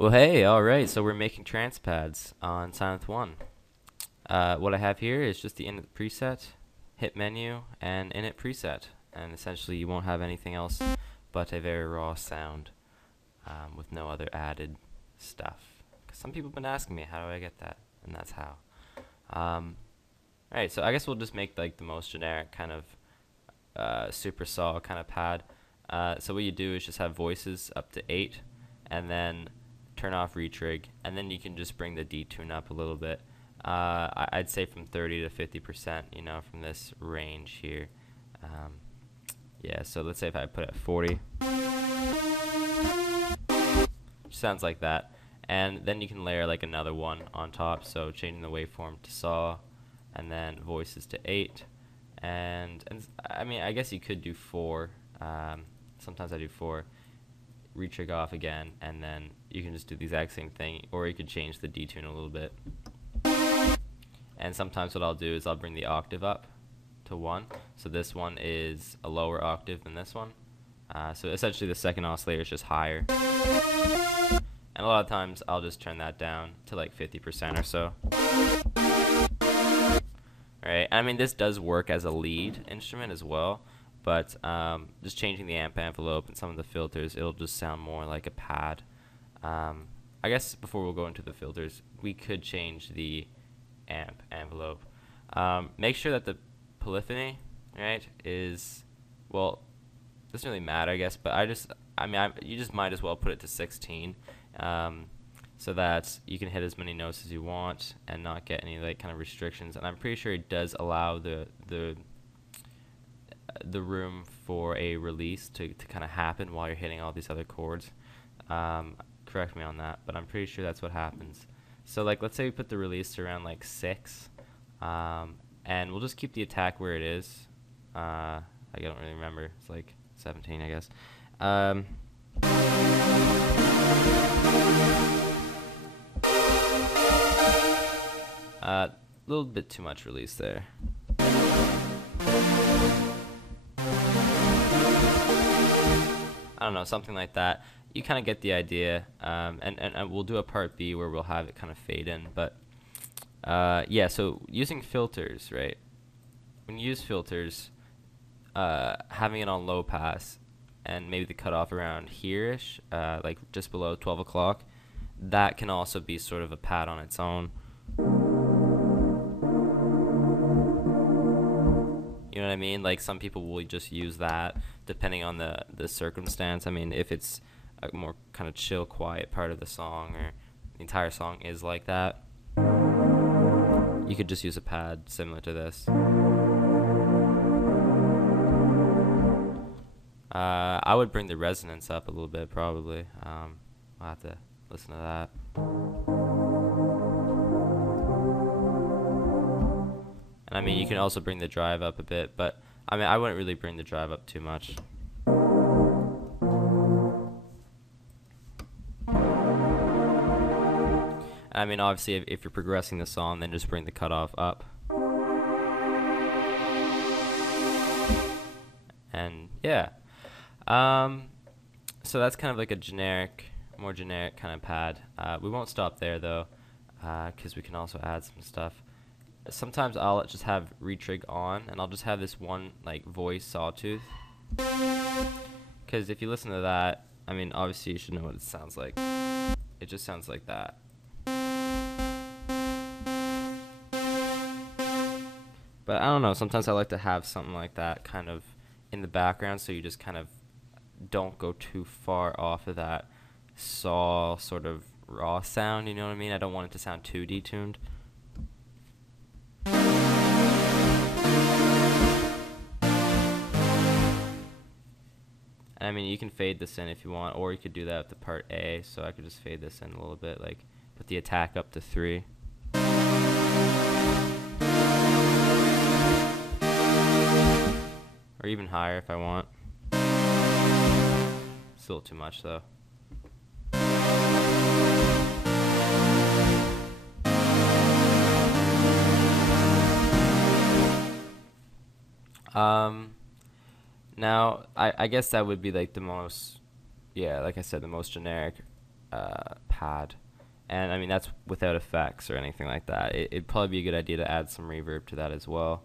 Well, hey, all right. So we're making trance pads on Sylenth1. What I have here is just the init preset, hit menu, and init preset. And essentially, you won't have anything else but a very raw sound with no other added stuff. 'Cause some people have been asking me, how do I get that? And that's how. Alright, so I guess we'll just make like the most generic kind of super saw kind of pad. So what you do is just have voices up to 8, and then turn off retrig, and then you can just bring the detune up a little bit. I'd say from 30 to 50%, you know, from this range here. Yeah, so let's say if I put it at 40, sounds like that. And then you can layer like another one on top, so changing the waveform to saw, and then voices to 8, and I mean, I guess you could do 4. Sometimes I do 4. Retrig off again, and then you can just do the exact same thing, or you could change the detune a little bit. And sometimes what I'll do is I'll bring the octave up to 1, so this one is a lower octave than this one. So essentially the second oscillator is just higher. And a lot of times I'll just turn that down to like 50% or so. Alright, I mean, this does work as a lead instrument as well, but just changing the amp envelope and some of the filters, it'll just sound more like a pad. I guess before we'll go into the filters, we could change the amp envelope. Make sure that the polyphony, right, is, well, doesn't really matter, I guess, but you just might as well put it to 16, so that you can hit as many notes as you want and not get any like kind of restrictions. And I'm pretty sure it does allow the room for a release to kind of happen while you're hitting all these other chords. Correct me on that, but I'm pretty sure that's what happens. So like, let's say we put the release to around like 6, and we'll just keep the attack where it is. I don't really remember. It's like 17, I guess. A little bit too much release there. I don't know, something like that. You kind of get the idea, and we'll do a part B where we'll have it kind of fade in. But yeah, so using filters, right? When you use filters, having it on low pass and maybe the cutoff around here-ish, like just below 12 o'clock, that can also be sort of a pad on its own. You know what I mean? Like, some people will just use that depending on the circumstance. I mean, if it's a more kind of chill, quiet part of the song, or the entire song is like that, you could just use a pad similar to this. I would bring the resonance up a little bit, probably. I'll have to listen to that. And I mean, you can also bring the drive up a bit, but I mean, I wouldn't really bring the drive up too much. I mean, obviously, if you're progressing the song, then just bring the cutoff up. And yeah. So that's kind of like a generic, more generic kind of pad. We won't stop there, though, because we can also add some stuff. Sometimes I'll just have retrig on, and I'll just have this one like voice sawtooth, because if you listen to that, I mean, obviously you should know what it sounds like. It just sounds like that. But I don't know, sometimes I like to have something like that kind of in the background, so you just kind of don't go too far off of that saw sort of raw sound, you know what I mean? I don't want it to sound too detuned. I mean, you can fade this in if you want, or you could do that with the part A, so I could just fade this in a little bit, like put the attack up to 3. Or even higher if I want. It's a little too much, though. Now, I guess that would be like the most, yeah, like I said, the most generic pad. And I mean, that's without effects or anything like that. It'd probably be a good idea to add some reverb to that as well.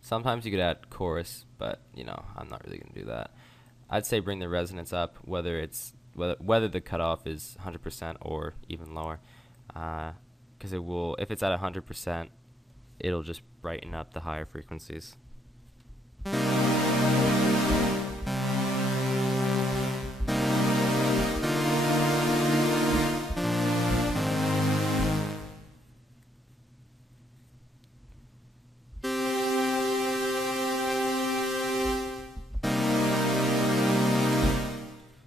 Sometimes you could add chorus, but you know, I'm not really going to do that. I'd say bring the resonance up, whether the cutoff is 100% or even lower, because it will. If it's at 100%, it'll just brighten up the higher frequencies.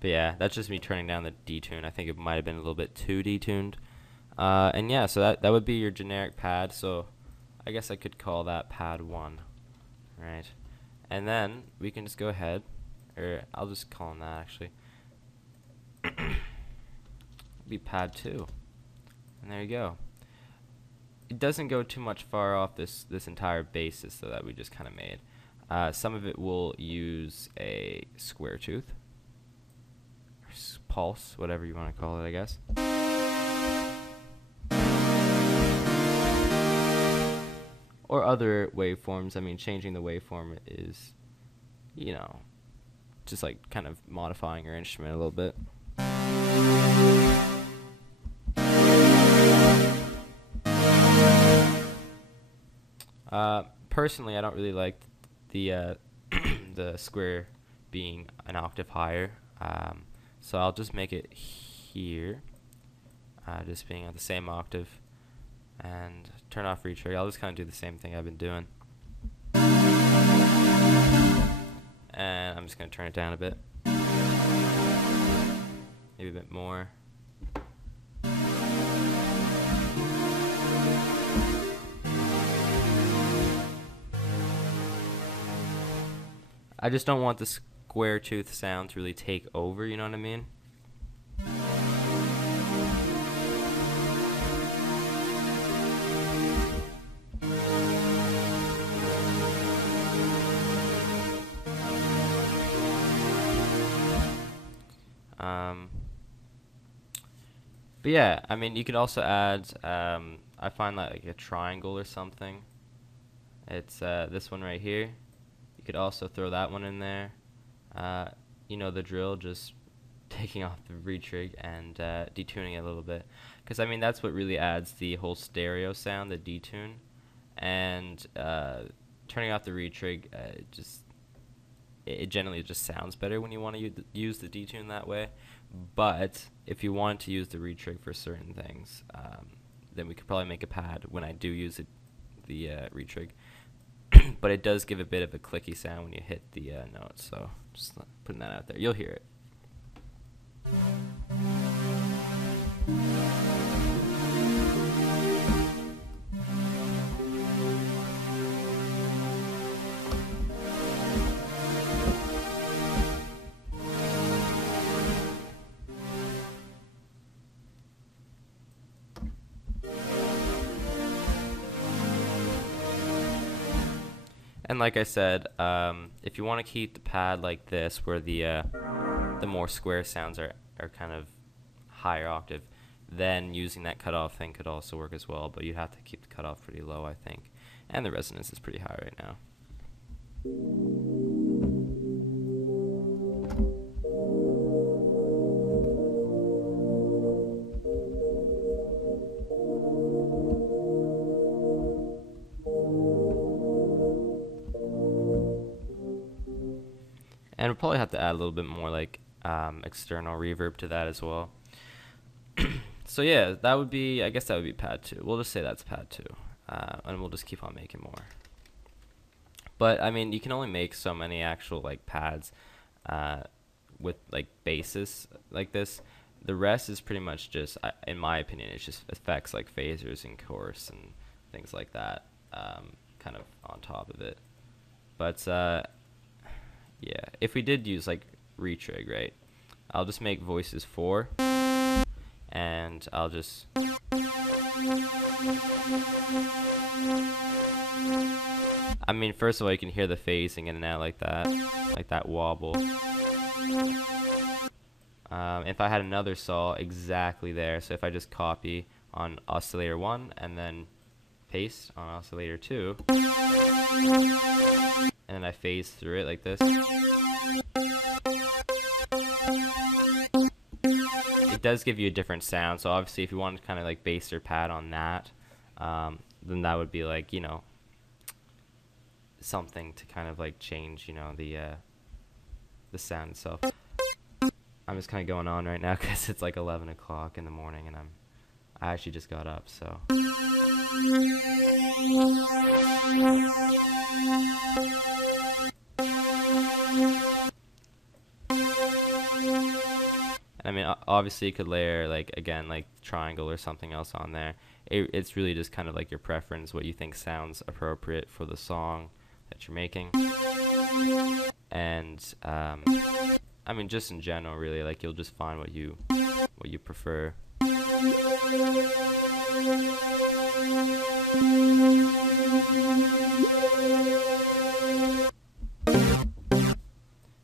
But yeah, that's just me turning down the detune. I think it might have been a little bit too detuned. And yeah, so that would be your generic pad. So I guess I could call that pad 1, right? And then we can just go ahead, or I'll just call him that actually. Be pad 2. And there you go. It doesn't go too much far off this entire basis though that we just kind of made. Some of it will use a square tooth, pulse, whatever you want to call it, I guess. Or other waveforms. I mean, changing the waveform is, you know, just like kind of modifying your instrument a little bit. Personally, I don't really like the the square being an octave higher. So I'll just make it here, just being at the same octave, and turn off retrig. I'll just kind of do the same thing I've been doing. And I'm just going to turn it down a bit. Maybe a bit more. I just don't want the square tooth sound to really take over, you know what I mean? But yeah, I mean, you could also add, I find like a triangle or something. It's this one right here. You could also throw that one in there. You know the drill, just taking off the retrig and detuning it a little bit. Because, I mean, that's what really adds the whole stereo sound, the detune. And turning off the retrig, it generally just sounds better when you want to use the detune that way. But if you want to use the retrig for certain things, then we could probably make a pad when I do use the retrig. But it does give a bit of a clicky sound when you hit the notes, so just putting that out there. You'll hear it. And like I said, if you want to keep the pad like this, where the more square sounds are kind of higher octave, then using that cutoff thing could also work as well. But you have to keep the cutoff pretty low, I think, and the resonance is pretty high right now. And we'll probably have to add a little bit more like external reverb to that as well. So yeah, that would be, I guess that would be pad 2. We'll just say that's pad 2. And we'll just keep on making more. But I mean, you can only make so many actual like pads with like basses like this. The rest is pretty much just, in my opinion, it's just effects like phasers and chorus and things like that, kind of on top of it. But yeah, if we did use like retrig, right, I'll just make voices 4, and I'll just I mean, first of all, you can hear the phasing in and out like that wobble. If I had another saw exactly there, so if I just copy on oscillator 1 and then paste on oscillator 2, and then I phase through it like this, it does give you a different sound. So obviously if you want to kind of like bass or pad on that, then that would be like, you know, something to kind of like change, you know, the sound itself. I'm just kind of going on right now because it's like 11 o'clock in the morning and I actually just got up, so. I mean, obviously you could layer, like, again, like triangle or something else on there. It's really just kind of like your preference, what you think sounds appropriate for the song that you're making. And I mean, just in general, really, like, you'll just find what you prefer.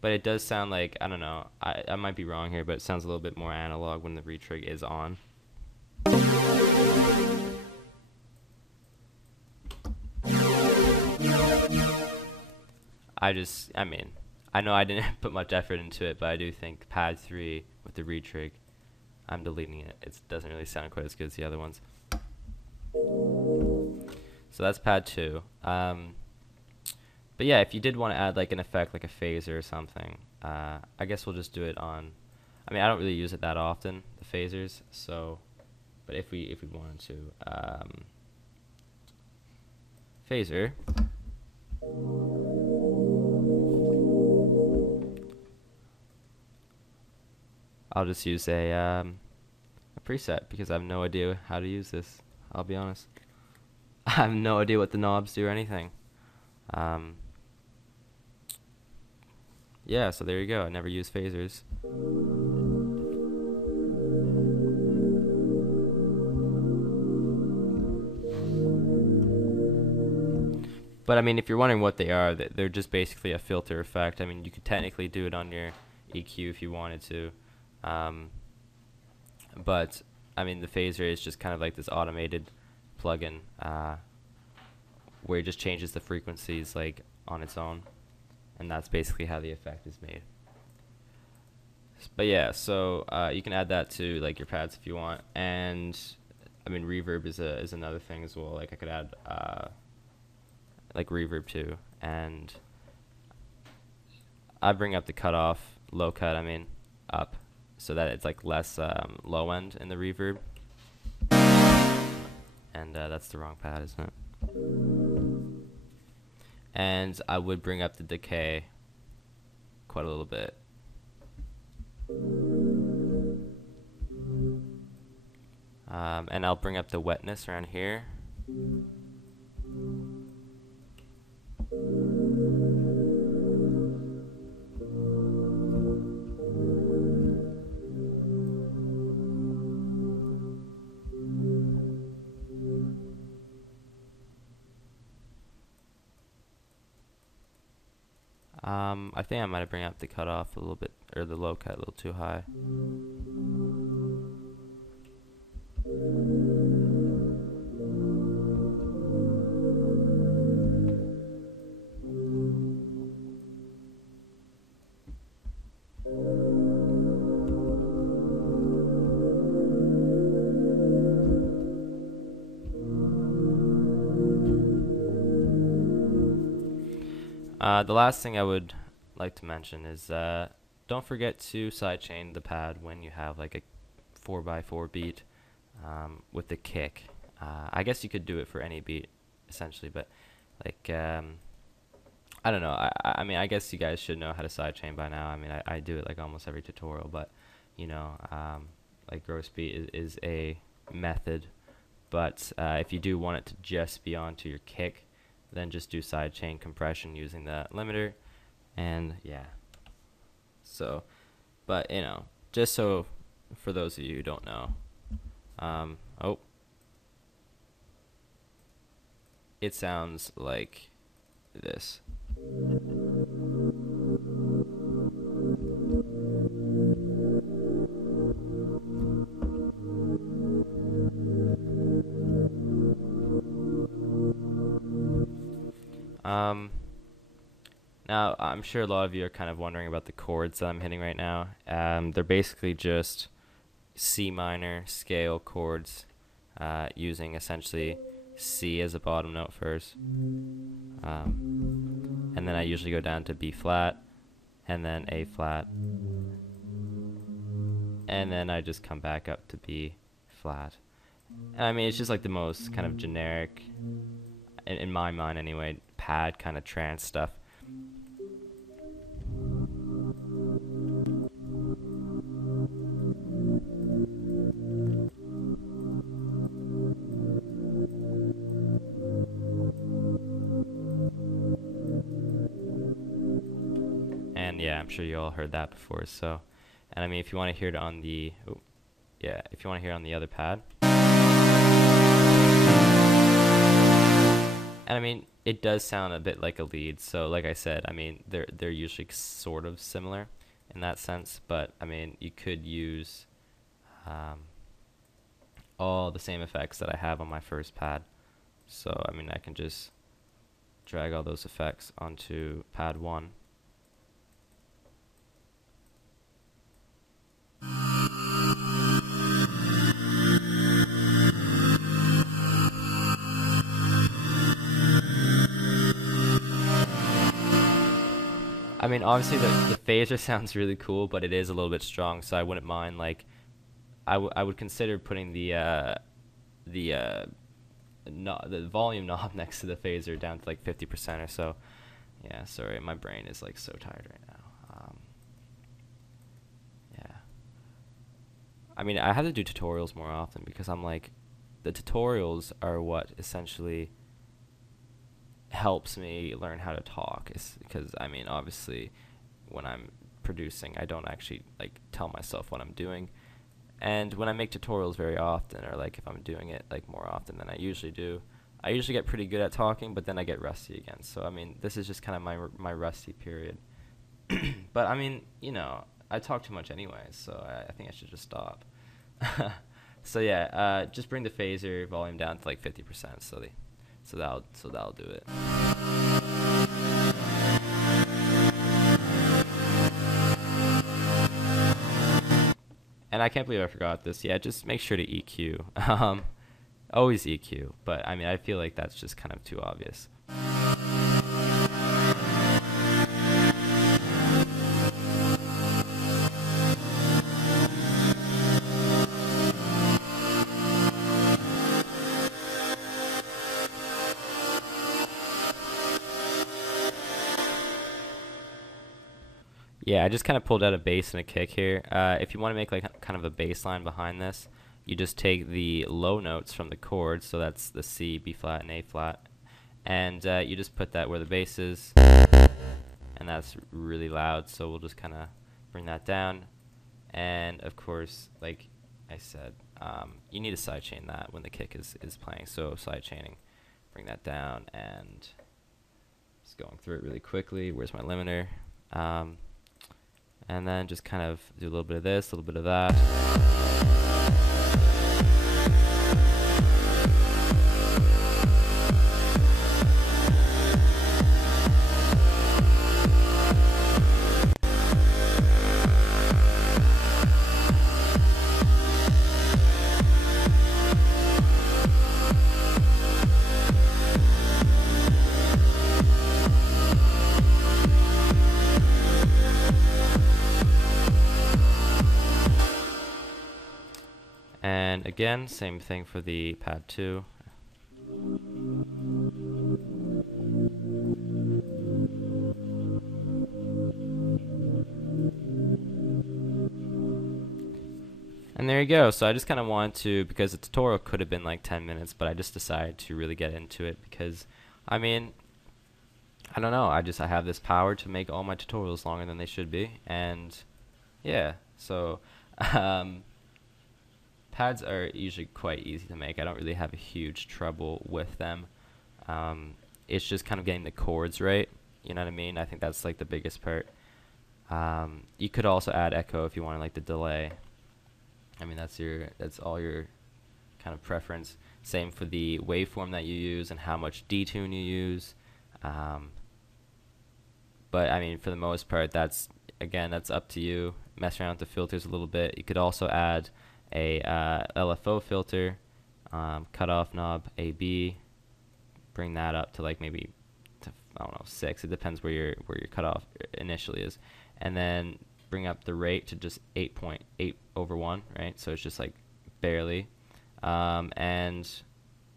But it does sound like, I don't know, I might be wrong here, but it sounds a little bit more analog when the retrig is on. I mean, I know I didn't put much effort into it, but I do think pad 3 with the retrig, I'm deleting it. It doesn't really sound quite as good as the other ones. So that's pad 2. But yeah, if you did want to add like an effect, like a phaser or something, I guess we'll just do it on. I mean, I don't really use it that often, the phasers. So, but if we wanted to, phaser. I'll just use a preset because I have no idea how to use this. I'll be honest. I have no idea what the knobs do or anything. Yeah, so there you go. I never use phasers. But I mean, if you're wondering what they are, they're just basically a filter effect. I mean, you could technically do it on your EQ if you wanted to. But I mean, the phaser is just kind of like this automated plugin where it just changes the frequencies like on its own, and that's basically how the effect is made. But yeah, so you can add that to like your pads if you want, and I mean, reverb is another thing as well. Like I could add like reverb too, and I bring up the cutoff, low cut. I mean, up, so that it's like less low end in the reverb. And that's the wrong pad, isn't it? And I would bring up the decay quite a little bit. And I'll bring up the wetness around here. I think I might have bring up the cutoff a little bit, or the low cut a little too high. The last thing I would like to mention is don't forget to sidechain the pad when you have like a 4x4 beat with the kick. I guess you could do it for any beat essentially, but like I don't know. I mean, I guess you guys should know how to sidechain by now. I mean, I do it like almost every tutorial, but you know, like gross beat is a method, but if you do want it to just be onto your kick, then just do sidechain compression using the limiter, and yeah. So, but you know, just so for those of you who don't know, oh, it sounds like this. Now, I'm sure a lot of you are kind of wondering about the chords that I'm hitting right now. They're basically just C minor scale chords, using essentially C as a bottom note first. And then I usually go down to B flat, and then A flat, and then I just come back up to B flat. And I mean, it's just like the most kind of generic, in my mind anyway, pad kind of trance stuff. And yeah, I'm sure you all heard that before. So, and I mean, if you want to hear it on the, if you want to hear it on the other pad, and I mean, it does sound a bit like a lead. So, like I said, I mean, they're usually sort of similar in that sense. But I mean, you could use all the same effects that I have on my first pad. So, I mean, I can just drag all those effects onto pad 1. I mean, obviously the phaser sounds really cool, but it is a little bit strong, so I wouldn't mind, like, I would consider putting the volume knob next to the phaser down to like 50% or so. Yeah, sorry, my brain is like so tired right now. Yeah. I mean, I have to do tutorials more often because I'm like, the tutorials are what essentially helps me learn how to talk, is because I mean, obviously when I'm producing, I don't actually like tell myself what I'm doing, and when I make tutorials very often, or like if I'm doing it like more often than I usually do, I usually get pretty good at talking, but then I get rusty again. So I mean, this is just kind of my rusty period. But I mean, you know, I talk too much anyway, so I think I should just stop. So yeah, just bring the phaser volume down to like 50%, so that'll do it. And I can't believe I forgot this. Yeah, just make sure to EQ. Always EQ, but I mean, I feel like that's just kind of too obvious. Yeah, I just kind of pulled out a bass and a kick here. If you want to make like kind of a bass line behind this, you just take the low notes from the chords, so that's the C, B flat, and A flat, and you just put that where the bass is, and that's really loud, so we'll just kind of bring that down. And of course, like I said, you need to sidechain that when the kick is playing, so sidechaining, bring that down, and just going through it really quickly. Where's my limiter? And then just kind of do a little bit of this, a little bit of that. And again, same thing for the pad 2. And there you go. So I just kind of wanted to, because the tutorial could have been like 10 minutes, but I just decided to really get into it because, I mean, I don't know, I have this power to make all my tutorials longer than they should be, and yeah, so pads are usually quite easy to make. I don't really have a huge trouble with them. It's just kind of getting the chords right, you know what I mean? I think that's like the biggest part. You could also add echo if you wanted like the delay. I mean, that's all your kind of preference. Same for the waveform that you use and how much detune you use. But I mean, for the most part, that's up to you. Mess around with the filters a little bit. You could also add a LFO filter, cutoff knob AB, bring that up to like maybe I don't know 6. It depends where your cutoff initially is, and then bring up the rate to just 8.8/1, right? So it's just like barely, and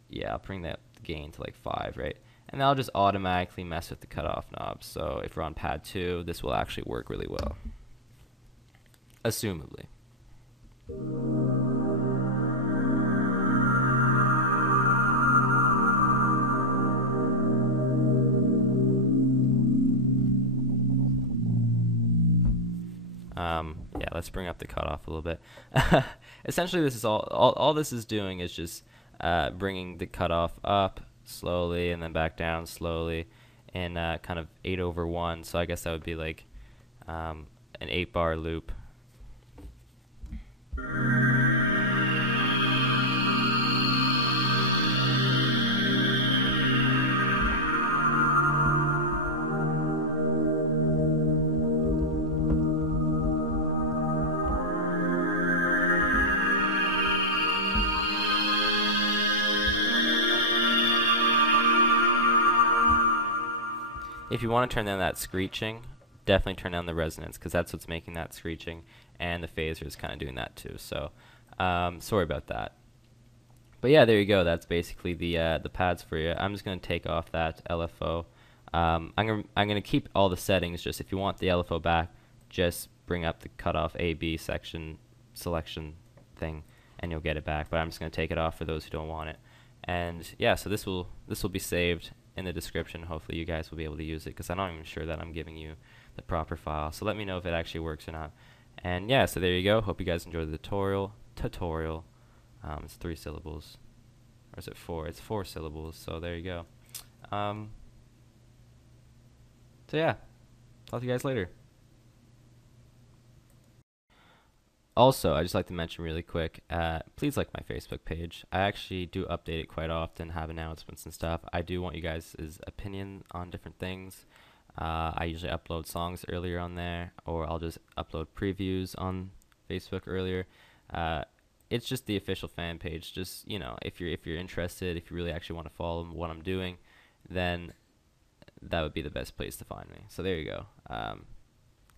yeah, I'll bring that gain to like 5, right? And that'll just automatically mess with the cutoff knob. So if we're on pad 2, this will actually work really well, assumably. Yeah, let's bring up the cutoff a little bit. Essentially, this is all this is doing is just bringing the cutoff up slowly and then back down slowly in kind of 8/1. So I guess that would be like an 8-bar loop. If you want to turn down that screeching, definitely turn down the resonance, because that's what's making that screeching, and the phaser is kind of doing that too. So sorry about that. But yeah, there you go. That's basically the pads for you. I'm just going to take off that LFO. I'm gonna keep all the settings. Just if you want the LFO back, just bring up the cutoff AB section selection thing, and you'll get it back. But I'm just going to take it off for those who don't want it. And yeah, so this will be saved in the description. Hopefully you guys will be able to use it, because I'm not even sure that I'm giving you the proper file. So let me know if it actually works or not. And yeah, so there you go. Hope you guys enjoyed the tutorial. It's 3 syllables, or is it 4? It's 4 syllables. So there you go. So yeah, talk to you guys later. Also, I'd just like to mention really quick, please like my Facebook page. I actually do update it quite often, have announcements and stuff. I do want you guys' opinion on different things. I usually upload songs earlier on there, or I'll just upload previews on Facebook earlier. It's just the official fan page. Just, you know, if you're interested, if you really actually want to follow what I'm doing, then that would be the best place to find me. So there you go.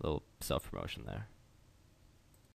Little self-promotion there.